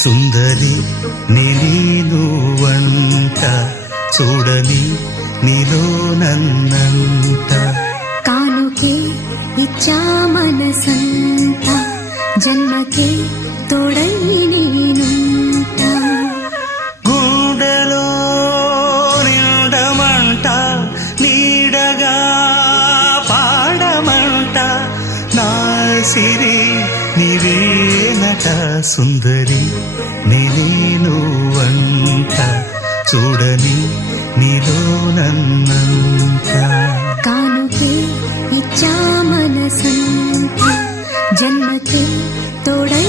సుందరి నేను వంట చూడని నీలో నన్నంట కానుకే ఇచ్చా మనసంత జన్మకే తోడై నేనుంట గుండెలో నిండమంట నీడగా పాడమంట నా సిరి నీవేనట సుందరి నేను వంట చూడని నీలో నన్నంత కానుకే ఇచ్చా మనసంత జన్మకే తోడై